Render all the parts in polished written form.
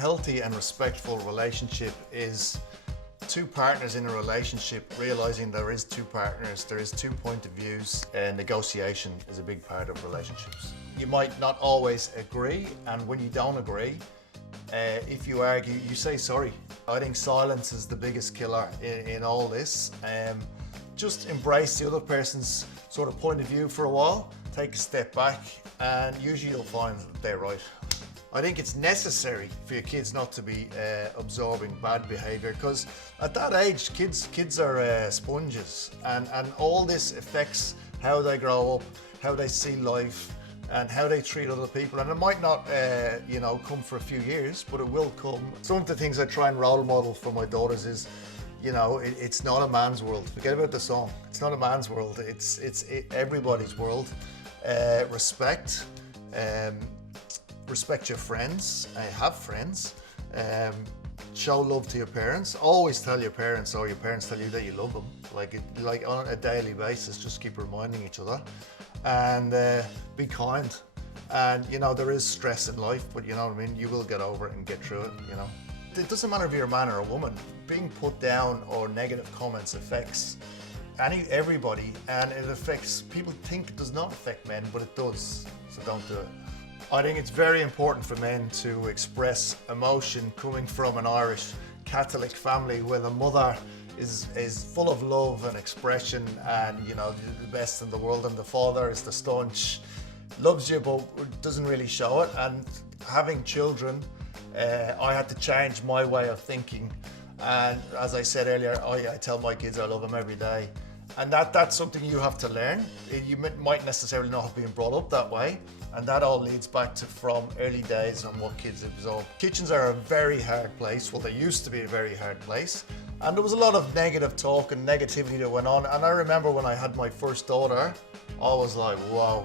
healthy and respectful relationship is two partners in a relationship realizing there is two partners, there is two point of views, and negotiation is a big part of relationships. You might not always agree, and when you don't agree, if you argue, you say sorry. I think silence is the biggest killer in all this. Just embrace the other person's sort of point of view for a while, take a step back, and usually you'll find they're right. I think it's necessary for your kids not to be absorbing bad behaviour, because at that age, kids are sponges, and all this affects how they grow up, how they see life, and how they treat other people. And it might not, come for a few years, but it will come. Some of the things I try and role model for my daughters is, it's not a man's world. Forget about the song. It's not a man's world. It's everybody's world. Respect. Respect your friends, have friends, show love to your parents. Always tell your parents, or your parents tell you that you love them, like on a daily basis. Just keep reminding each other, and be kind. And there is stress in life, but you know what I mean, you will get over it and get through it. It doesn't matter if you're a man or a woman. Being put down or negative comments affects everybody, and it affects, people think it does not affect men, but it does, so don't do it. I think it's very important for men to express emotion coming from an Irish Catholic family where the mother is full of love and expression, and the best in the world, and the father is the staunch, loves you but doesn't really show it. And having children, I had to change my way of thinking, and as I said earlier, I tell my kids I love them every day. And that's something you have to learn. You might necessarily not have been brought up that way, and that all leads back to from early days on what kids absorb. Kitchens are a very hard place. Well, they used to be a very hard place, and there was a lot of negative talk and negativity that went on. And I remember when I had my first daughter, I was like, wow,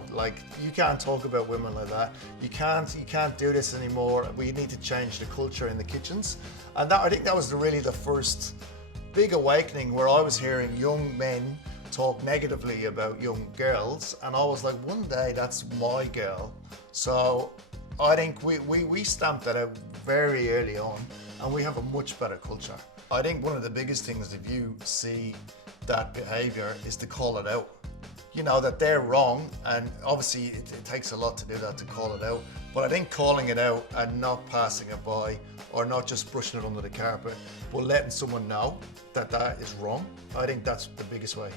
you can't talk about women like that. You can't do this anymore. We need to change the culture in the kitchens. And I think that was really the first big awakening, where I was hearing young men talk negatively about young girls, and I was like, one day that's my girl. So I think we stamped that out very early on, and we have a much better culture. I think one of the biggest things, if you see that behaviour, is to call it out. That they're wrong, and obviously it takes a lot to do that, to call it out. But I think calling it out and not passing it by, or not just brushing it under the carpet, but letting someone know that that is wrong, I think that's the biggest way.